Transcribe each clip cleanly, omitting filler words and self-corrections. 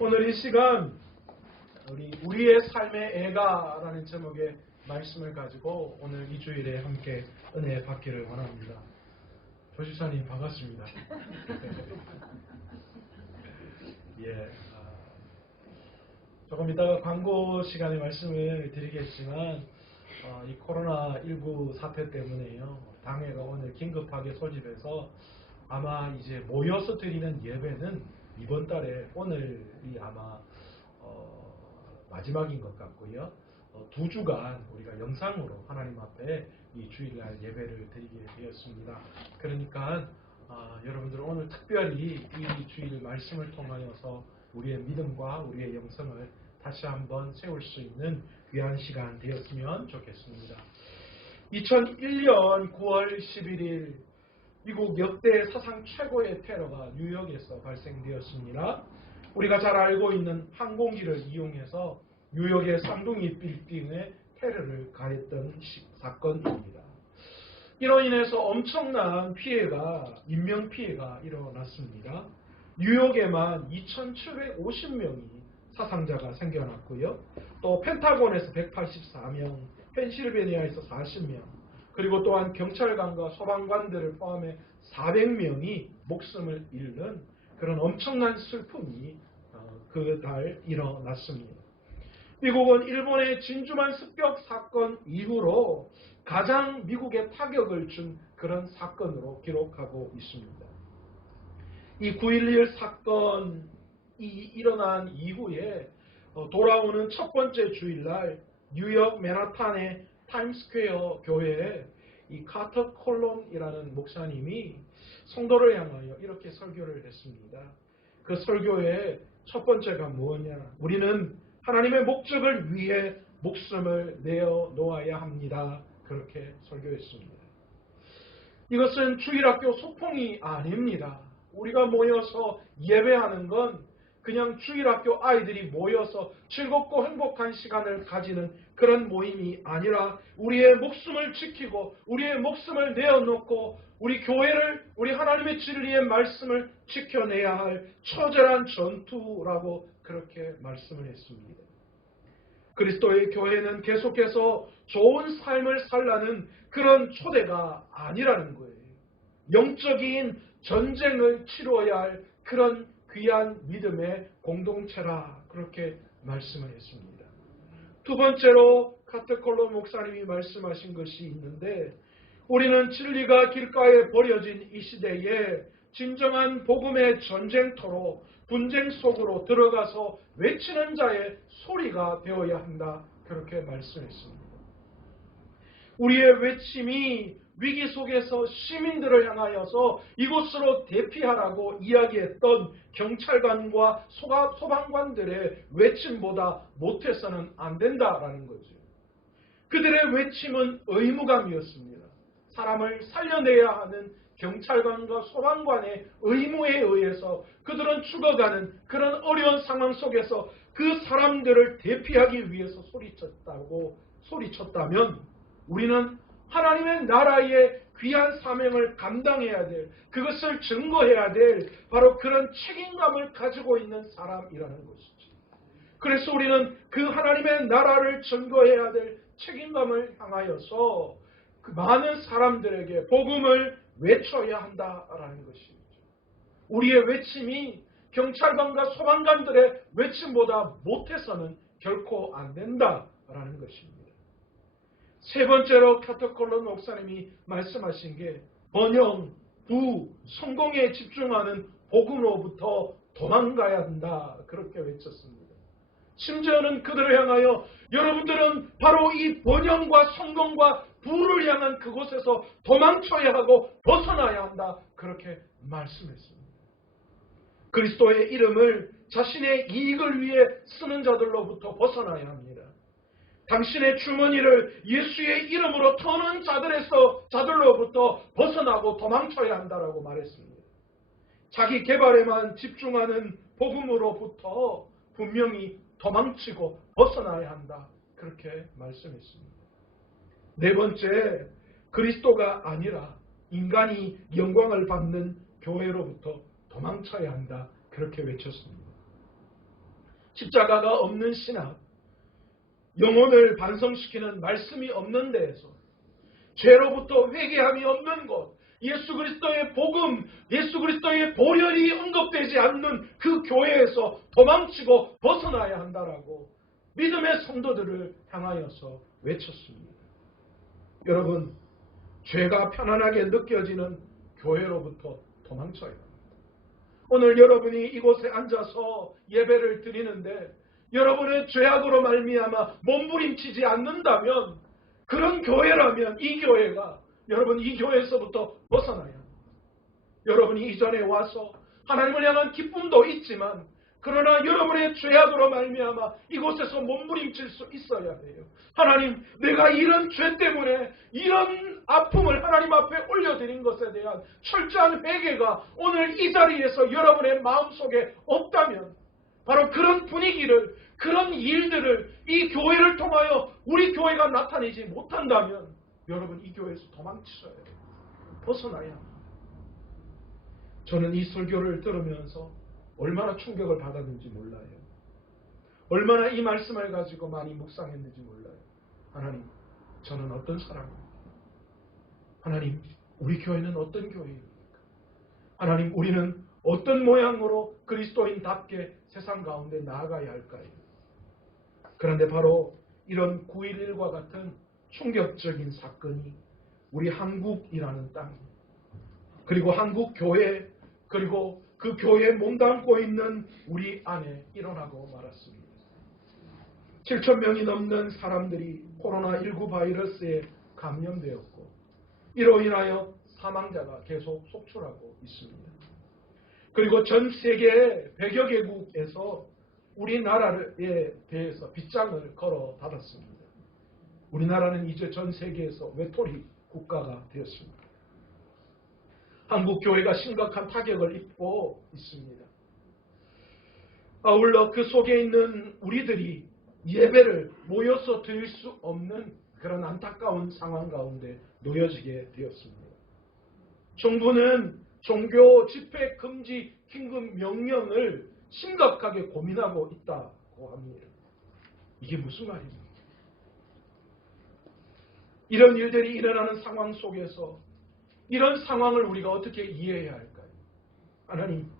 오늘 이 시간 우리의 삶의 애가라는 제목의 말씀을 가지고 오늘 이 주일에 함께 은혜 받기를 원합니다. 조집사님 반갑습니다. 조금 이따가 광고 시간에 말씀을 드리겠지만 이 코로나19 사태 때문에요. 당회가 오늘 긴급하게 소집해서 아마 이제 모여서 드리는 예배는 이번 달에 오늘이 아마 마지막인 것 같고요. 2주간 우리가 영상으로 하나님 앞에 이 주일날 예배를 드리게 되었습니다. 그러니까 여러분들 오늘 특별히 이 주일 말씀을 통하여서 우리의 믿음과 우리의 영성을 다시 한번 세울 수 있는 귀한 시간 되었으면 좋겠습니다. 2001년 9월 11일 미국 역대 사상 최고의 테러가 뉴욕에서 발생되었습니다. 우리가 잘 알고 있는 항공기를 이용해서 뉴욕의 쌍둥이 빌딩에 테러를 가했던 사건입니다. 이로 인해서 엄청난 피해가, 인명피해가 일어났습니다. 뉴욕에만 2,750명이 사상자가 생겨났고요. 또 펜타곤에서 184명, 펜실베니아에서 40명, 그리고 또한 경찰관과 소방관들을 포함해 400명이 목숨을 잃는 그런 엄청난 슬픔이 그달 일어났습니다. 미국은 일본의 진주만 습격 사건 이후로 가장 미국에 타격을 준 그런 사건으로 기록하고 있습니다. 이 9.11 사건이 일어난 이후에 돌아오는 첫 번째 주일날 뉴욕 맨하탄의 타임스퀘어 교회에 이 카터 콜론이라는 목사님이 성도를 향하여 이렇게 설교를 했습니다. 그 설교의 첫 번째가 뭐냐? 우리는 하나님의 목적을 위해 목숨을 내어 놓아야 합니다. 그렇게 설교했습니다. 이것은 주일학교 소풍이 아닙니다. 우리가 모여서 예배하는 건 그냥 주일학교 아이들이 모여서 즐겁고 행복한 시간을 가지는 그런 모임이 아니라 우리의 목숨을 지키고 우리의 목숨을 내어놓고 우리 교회를, 우리 하나님의 진리의 말씀을 지켜내야 할 처절한 전투라고 그렇게 말씀을 했습니다. 그리스도의 교회는 계속해서 좋은 삶을 살라는 그런 초대가 아니라는 거예요. 영적인 전쟁을 치러야 할 그런 귀한 믿음의 공동체라 그렇게 말씀을 했습니다. 두 번째로 카트콜론 목사님이 말씀하신 것이 있는데 우리는 진리가 길가에 버려진 이 시대에 진정한 복음의 전쟁터로 분쟁 속으로 들어가서 외치는 자의 소리가 되어야 한다 그렇게 말씀했습니다. 우리의 외침이 위기 속에서 시민들을 향하여서 이곳으로 대피하라고 이야기했던 경찰관과 소방관들의 외침보다 못해서는 안 된다라는 거죠. 그들의 외침은 의무감이었습니다. 사람을 살려내야 하는 경찰관과 소방관의 의무에 의해서 그들은 죽어가는 그런 어려운 상황 속에서 그 사람들을 대피하기 위해서 소리쳤다면 우리는 하나님의 나라의 귀한 사명을 감당해야 될, 그것을 증거해야 될 바로 그런 책임감을 가지고 있는 사람이라는 것이죠. 그래서 우리는 그 하나님의 나라를 증거해야 될 책임감을 향하여서 그 많은 사람들에게 복음을 외쳐야 한다라는 것이죠. 우리의 외침이 경찰관과 소방관들의 외침보다 못해서는 결코 안 된다라는 것입니다. 세 번째로 카터콜론 목사님이 말씀하신 게 번영, 부, 성공에 집중하는 복음으로부터 도망가야 한다 그렇게 외쳤습니다. 심지어는 그들을 향하여 여러분들은 바로 이 번영과 성공과 부를 향한 그곳에서 도망쳐야 하고 벗어나야 한다 그렇게 말씀했습니다. 그리스도의 이름을 자신의 이익을 위해 쓰는 자들로부터 벗어나야 합니다. 당신의 주머니를 예수의 이름으로 터는 자들로부터 벗어나고 도망쳐야 한다라고 말했습니다. 자기 개발에만 집중하는 복음으로부터 분명히 도망치고 벗어나야 한다 그렇게 말씀했습니다. 네 번째, 그리스도가 아니라 인간이 영광을 받는 교회로부터 도망쳐야 한다 그렇게 외쳤습니다. 십자가가 없는 신학, 영혼을 반성시키는 말씀이 없는 데에서, 죄로부터 회개함이 없는 곳, 예수 그리스도의 복음, 예수 그리스도의 보혈이 언급되지 않는 그 교회에서 도망치고 벗어나야 한다라고 믿음의 성도들을 향하여서 외쳤습니다. 여러분, 죄가 편안하게 느껴지는 교회로부터 도망쳐야 합니다. 오늘 여러분이 이곳에 앉아서 예배를 드리는데 여러분의 죄악으로 말미암아 몸부림치지 않는다면, 그런 교회라면 이 교회가, 여러분 이 교회에서부터 벗어나야 합니다. 여러분이 이전에 와서 하나님을 향한 기쁨도 있지만, 그러나 여러분의 죄악으로 말미암아 이곳에서 몸부림칠 수 있어야 돼요. 하나님, 내가 이런 죄 때문에 이런 아픔을 하나님 앞에 올려드린 것에 대한 철저한 회개가 오늘 이 자리에서 여러분의 마음속에 없다면, 바로 그런 분위기를, 그런 일들을 이 교회를 통하여 우리 교회가 나타내지 못한다면 여러분 이 교회에서 도망치셔야 돼요. 벗어나야 합니다. 저는 이 설교를 들으면서 얼마나 충격을 받았는지 몰라요. 얼마나 이 말씀을 가지고 많이 묵상했는지 몰라요. 하나님, 저는 어떤 사람입니까? 하나님, 우리 교회는 어떤 교회입니까? 하나님, 우리는 어떤 모양으로 그리스도인답게 세상 가운데 나아가야 할까요? 그런데 바로 이런 9.11과 같은 충격적인 사건이 우리 한국이라는 땅, 그리고 한국 교회, 그리고 그 교회에 몸담고 있는 우리 안에 일어나고 말았습니다. 7,000명이 넘는 사람들이 코로나19 바이러스에 감염되었고, 이로 인하여 사망자가 계속 속출하고 있습니다. 그리고 전 세계 100여 개국에서 우리나라에 대해서 빗장을 걸어 닫았습니다. 우리나라는 이제 전 세계에서 외톨이 국가가 되었습니다. 한국 교회가 심각한 타격을 입고 있습니다. 아울러 그 속에 있는 우리들이 예배를 모여서 드릴 수 없는 그런 안타까운 상황 가운데 놓여지게 되었습니다. 정부는 종교 집회 금지 긴급 명령을 심각하게 고민하고 있다고 합니다. 이게 무슨 말입니까? 이런 일들이 일어나는 상황 속에서 이런 상황을 우리가 어떻게 이해해야 할까요? 하나님,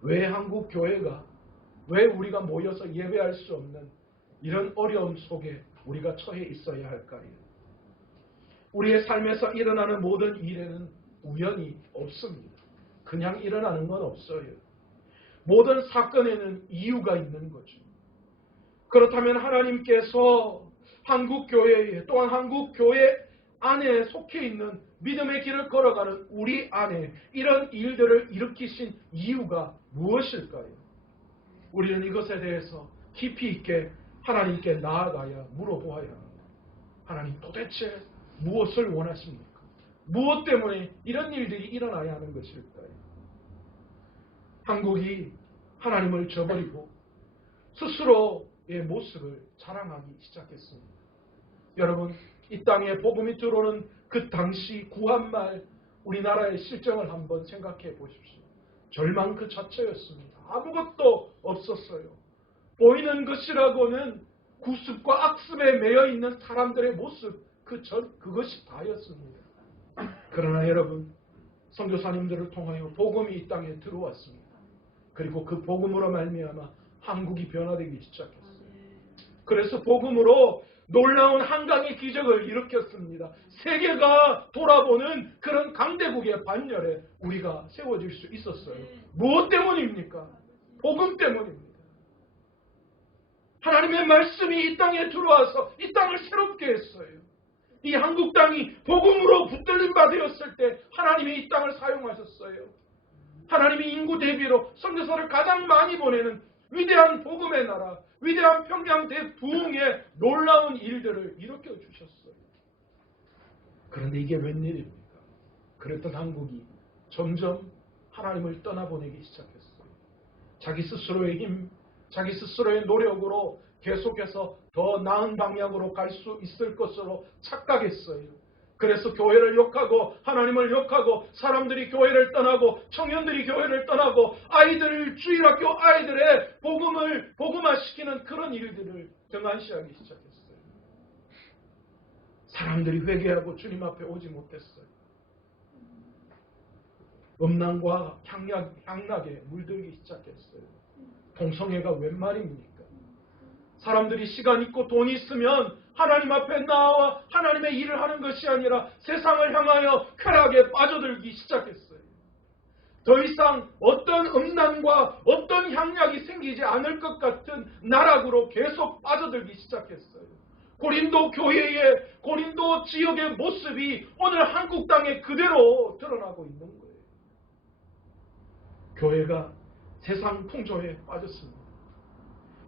왜 한국 교회가, 왜 우리가 모여서 예배할 수 없는 이런 어려움 속에 우리가 처해 있어야 할까요? 우리의 삶에서 일어나는 모든 일에는 우연이 없습니다. 그냥 일어나는 건 없어요. 모든 사건에는 이유가 있는 거죠. 그렇다면 하나님께서 한국 교회에, 또한 한국 교회 안에 속해 있는 믿음의 길을 걸어가는 우리 안에 이런 일들을 일으키신 이유가 무엇일까요? 우리는 이것에 대해서 깊이 있게 하나님께 나아가야 물어보아야 합니다. 하나님, 도대체 무엇을 원하십니까? 무엇 때문에 이런 일들이 일어나야 하는 것일까요? 한국이 하나님을 저버리고 스스로의 모습을 자랑하기 시작했습니다. 여러분, 이 땅에 복음이 들어오는 그 당시 구한말 우리나라의 실정을 한번 생각해 보십시오. 절망 그 자체였습니다. 아무것도 없었어요. 보이는 것이라고는 구습과 악습에 매여 있는 사람들의 모습, 그것이 다였습니다. 그러나 여러분, 선교사님들을 통하여 복음이 이 땅에 들어왔습니다. 그리고 그 복음으로 말미암아 한국이 변화되기 시작했어요. 그래서 복음으로 놀라운 한강의 기적을 일으켰습니다. 세계가 돌아보는 그런 강대국의 반열에 우리가 세워질 수 있었어요. 무엇 때문입니까? 복음 때문입니다. 하나님의 말씀이 이 땅에 들어와서 이 땅을 새롭게 했어요. 이 한국 땅이 복음으로 붙들림 받았을 때 하나님이 이 땅을 사용하셨어요. 하나님이 인구 대비로 선교사를 가장 많이 보내는 위대한 복음의 나라, 위대한 평양 대부흥의 놀라운 일들을 일으켜 주셨어요. 그런데 이게 웬일입니까? 그랬던 한국이 점점 하나님을 떠나보내기 시작했어요. 자기 스스로의 힘, 자기 스스로의 노력으로 계속해서 더 나은 방향으로 갈 수 있을 것으로 착각했어요. 그래서 교회를 욕하고 하나님을 욕하고 사람들이 교회를 떠나고 청년들이 교회를 떠나고 아이들을 주일학교 아이들의 복음화시키는 이런 일들을 등한시하기 시작했어요. 사람들이 회개하고 주님 앞에 오지 못했어요. 음란과 향락에 물들기 시작했어요. 동성애가 웬 말입니까? 사람들이 시간 있고 돈 있으면 하나님 앞에 나와 하나님의 일을 하는 것이 아니라 세상을 향하여 쾌락에 빠져들기 시작했어요. 더 이상 어떤 음란과 어떤 향락이 생기지 않을 것 같은 나락으로 계속 빠져들기 시작했어요. 고린도 교회의 고린도 지역의 모습이 오늘 한국 땅에 그대로 드러나고 있는 거예요. 교회가 세상 풍조에 빠졌습니다.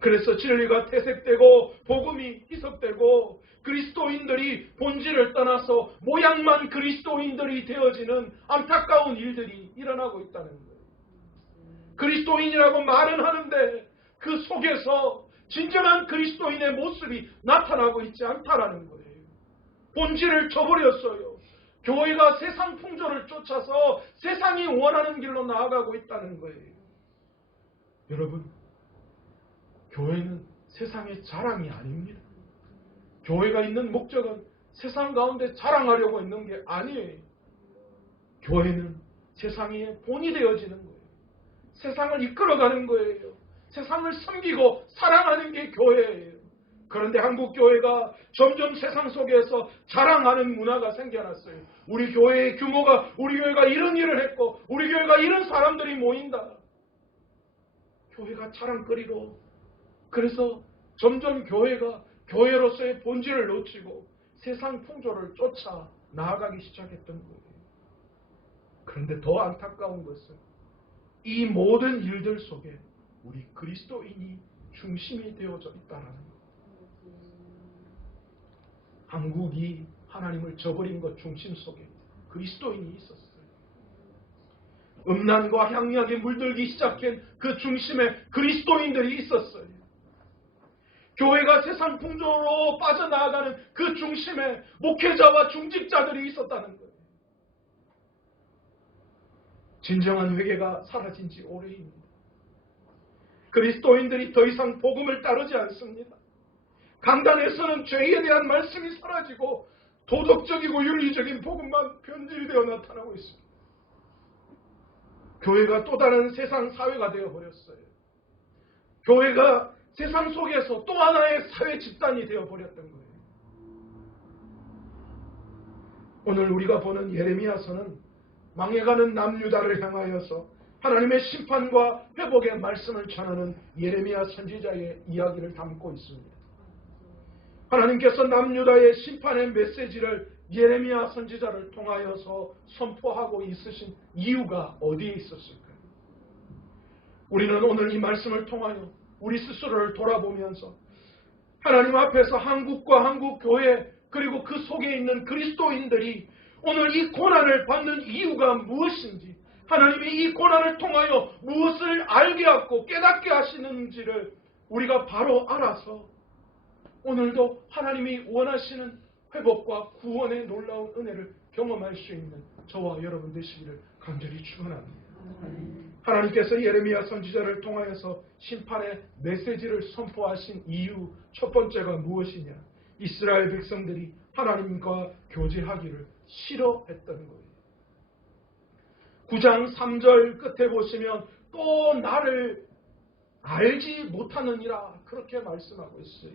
그래서 진리가 퇴색되고 복음이 희석되고 그리스도인들이 본질을 떠나서 모양만 그리스도인들이 되어지는 안타까운 일들이 일어나고 있다는 거예요. 그리스도인이라고 말은 하는데 그 속에서 진정한 그리스도인의 모습이 나타나고 있지 않다라는 거예요. 본질을 저버렸어요. 교회가 세상 풍조를 쫓아서 세상이 원하는 길로 나아가고 있다는 거예요. 여러분, 교회는 세상의 자랑이 아닙니다. 교회가 있는 목적은 세상 가운데 자랑하려고 있는 게 아니에요. 교회는 세상의 본이 되어지는 거예요. 세상을 이끌어가는 거예요. 세상을 섬기고 사랑하는 게 교회예요. 그런데 한국 교회가 점점 세상 속에서 자랑하는 문화가 생겨났어요. 우리 교회의 규모가, 우리 교회가 이런 일을 했고 우리 교회가 이런 사람들이 모인다. 교회가 자랑거리로, 그래서 점점 교회가 교회로서의 본질을 놓치고 세상 풍조를 쫓아 나아가기 시작했던 거예요. 그런데 더 안타까운 것은 이 모든 일들 속에 우리 그리스도인이 중심이 되어져 있다는 거예요. 한국이 하나님을 저버린 것 중심 속에 그리스도인이 있었어요. 음란과 향락에 물들기 시작한 그 중심에 그리스도인들이 있었어요. 교회가 세상 풍조로 빠져나가는 그 중심에 목회자와 중직자들이 있었다는 거예요. 진정한 회개가 사라진 지 오래입니다. 그리스도인들이 더 이상 복음을 따르지 않습니다. 강단에서는 죄에 대한 말씀이 사라지고 도덕적이고 윤리적인 복음만 변질되어 나타나고 있습니다. 교회가 또 다른 세상 사회가 되어버렸어요. 교회가 세상 속에서 또 하나의 사회 집단이 되어버렸던 거예요. 오늘 우리가 보는 예레미야서는 망해가는 남유다를 향하여서 하나님의 심판과 회복의 말씀을 전하는 예레미야 선지자의 이야기를 담고 있습니다. 하나님께서 남유다의 심판의 메시지를 예레미야 선지자를 통하여서 선포하고 있으신 이유가 어디에 있었을까요? 우리는 오늘 이 말씀을 통하여 우리 스스로를 돌아보면서 하나님 앞에서 한국과 한국교회 그리고 그 속에 있는 그리스도인들이 오늘 이 고난을 받는 이유가 무엇인지, 하나님이 이 고난을 통하여 무엇을 알게 하고 깨닫게 하시는지를 우리가 바로 알아서 오늘도 하나님이 원하시는 회복과 구원의 놀라운 은혜를 경험할 수 있는 저와 여러분 되시기를 간절히 축원합니다. 하나님께서 예레미야 선지자를 통하여서 심판의 메시지를 선포하신 이유 첫 번째가 무엇이냐? 이스라엘 백성들이 하나님과 교제하기를 싫어했던 거예요. 9장 3절 끝에 보시면 또 나를 알지 못하느니라 그렇게 말씀하고 있어요.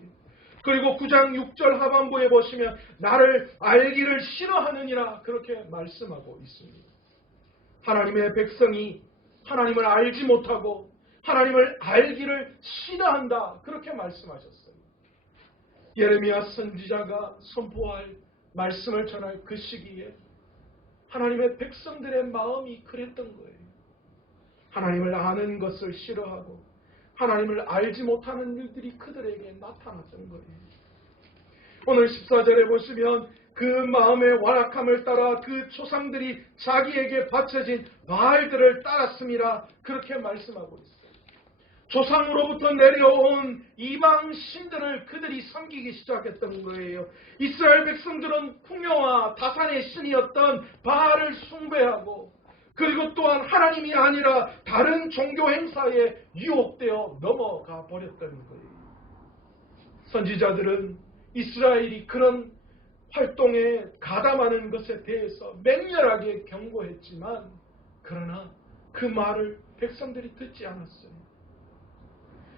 그리고 9장 6절 하반부에 보시면 나를 알기를 싫어하느니라 그렇게 말씀하고 있습니다. 하나님의 백성이 하나님을 알지 못하고 하나님을 알기를 싫어한다 그렇게 말씀하셨어요. 예레미야 선지자가 선포할 말씀을 전할 그 시기에 하나님의 백성들의 마음이 그랬던 거예요. 하나님을 아는 것을 싫어하고 하나님을 알지 못하는 일들이 그들에게 나타났던 거예요. 오늘 14절에 보시면 그 마음의 완악함을 따라 그 조상들이 자기에게 바쳐진 바알들을 따랐음이라 그렇게 말씀하고 있어요. 조상으로부터 내려온 이방 신들을 그들이 섬기기 시작했던 거예요. 이스라엘 백성들은 풍요와 다산의 신이었던 바알을 숭배하고 그리고 또한 하나님이 아니라 다른 종교 행사에 유혹되어 넘어가 버렸던 거예요. 선지자들은 이스라엘이 그런 활동에 가담하는 것에 대해서 맹렬하게 경고했지만 그러나 그 말을 백성들이 듣지 않았어요.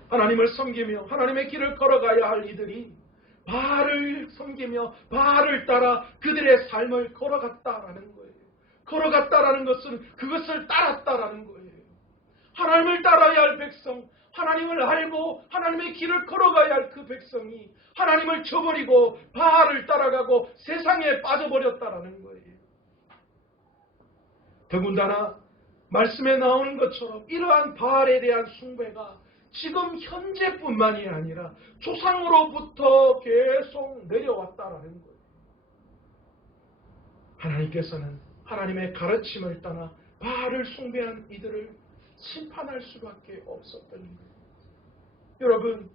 하나님을 섬기며 하나님의 길을 걸어가야 할 이들이 바알을 섬기며 바알을 따라 그들의 삶을 걸어갔다라는 거예요. 걸어갔다라는 것은 그것을 따랐다라는 거예요. 하나님을 따라야 할 백성, 하나님을 알고 하나님의 길을 걸어가야 할 그 백성이 하나님을 저버리고 바알을 따라가고 세상에 빠져버렸다라는 거예요. 더군다나 말씀에 나오는 것처럼 이러한 바알에 대한 숭배가 지금 현재뿐만이 아니라 조상으로부터 계속 내려왔다라는 거예요. 하나님께서는 하나님의 가르침을 떠나 바알을 숭배한 이들을 심판할 수밖에 없었던 거예요. 여러분,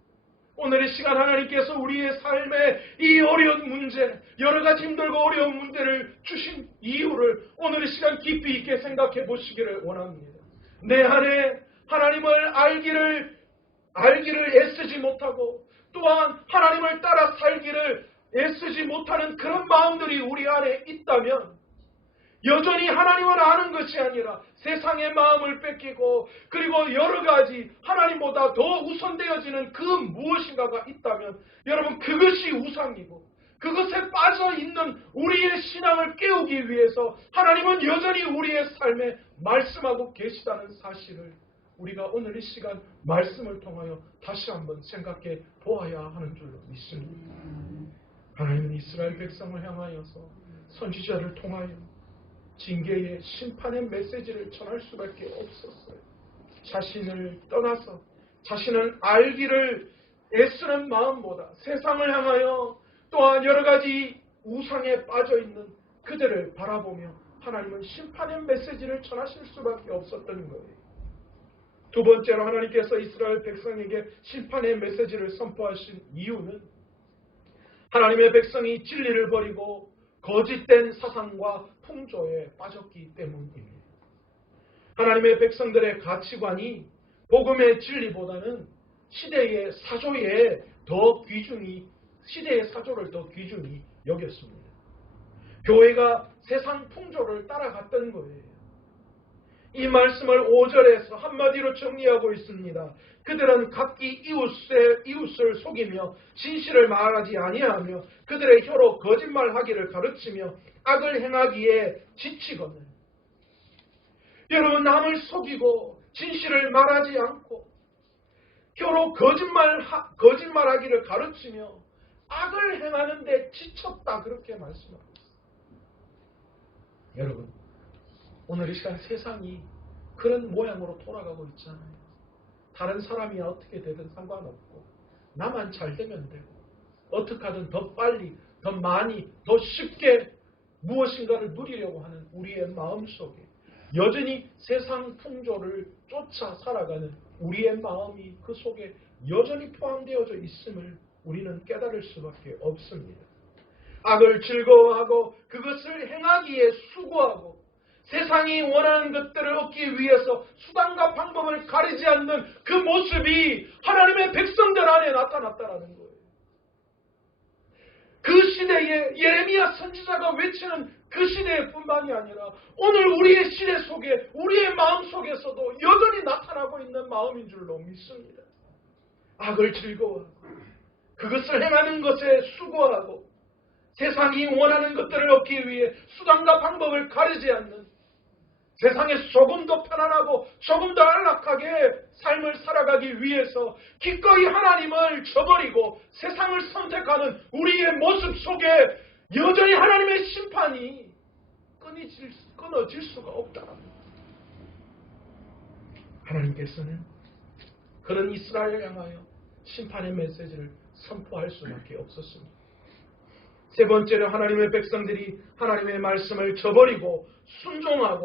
오늘 이 시간 하나님께서 우리의 삶에 이 어려운 문제, 여러 가지 힘들고 어려운 문제를 주신 이유를 오늘 이 시간 깊이 있게 생각해 보시기를 원합니다. 내 안에 하나님을 알기를 애쓰지 못하고 또한 하나님을 따라 살기를 애쓰지 못하는 그런 마음들이 우리 안에 있다면 여전히 하나님을 아는 것이 아니라 세상의 마음을 뺏기고 그리고 여러 가지 하나님보다 더 우선되어지는 그 무엇인가가 있다면 여러분 그것이 우상이고 그것에 빠져있는 우리의 신앙을 깨우기 위해서 하나님은 여전히 우리의 삶에 말씀하고 계시다는 사실을 우리가 오늘 이 시간 말씀을 통하여 다시 한번 생각해 보아야 하는 줄로 믿습니다. 하나님은 이스라엘 백성을 향하여서 선지자를 통하여 징계의 심판의 메시지를 전할 수밖에 없었어요. 자신을 떠나서 자신을 알기를 애쓰는 마음보다 세상을 향하여 또한 여러 가지 우상에 빠져있는 그들을 바라보며 하나님은 심판의 메시지를 전하실 수밖에 없었던 거예요. 두 번째로 하나님께서 이스라엘 백성에게 심판의 메시지를 선포하신 이유는 하나님의 백성이 진리를 버리고 거짓된 사상과 풍조에 빠졌기 때문입니다. 하나님의 백성들의 가치관이 복음의 진리보다는 시대의 사조를 더 귀중히 여겼습니다. 교회가 세상 풍조를 따라갔던 거예요. 이 말씀을 5절에서 한마디로 정리하고 있습니다. 그들은 각기 이웃을 속이며 진실을 말하지 아니하며 그들의 혀로 거짓말하기를 가르치며 악을 행하기에 지치거늘. 여러분, 남을 속이고 진실을 말하지 않고 혀로 거짓말하기를 가르치며 악을 행하는데 지쳤다, 그렇게 말씀하고 있습니다. 여러분, 오늘 이 시간 세상이 그런 모양으로 돌아가고 있잖아요. 다른 사람이 어떻게 되든 상관없고 나만 잘 되면 되고 어떻게 하든 더 빨리, 더 많이, 더 쉽게 무엇인가를 누리려고 하는 우리의 마음속에 여전히 세상 풍조를 쫓아 살아가는 우리의 마음이 그 속에 여전히 포함되어져 있음을 우리는 깨달을 수밖에 없습니다. 악을 즐거워하고 그것을 행하기에 수고하고 세상이 원하는 것들을 얻기 위해서 수단과 방법을 가리지 않는 그 모습이 하나님의 백성들 안에 나타났다는 거예요. 그 시대에 예레미야 선지자가 외치는 그 시대뿐만이 아니라 오늘 우리의 시대 속에 우리의 마음 속에서도 여전히 나타나고 있는 마음인 줄로 믿습니다. 악을 즐거워하고 그것을 행하는 것에 수고하고 세상이 원하는 것들을 얻기 위해 수단과 방법을 가리지 않는 세상에서 조금 더 편안하고 조금 더 안락하게 삶을 살아가기 위해서 기꺼이 하나님을 저버리고 세상을 선택하는 우리의 모습 속에 여전히 하나님의 심판이 끊어질 수가 없다랍니다. 하나님께서는 그런 이스라엘을 향하여 심판의 메시지를 선포할 수밖에 없었습니다. 세 번째로 하나님의 백성들이 하나님의 말씀을 저버리고 순종하고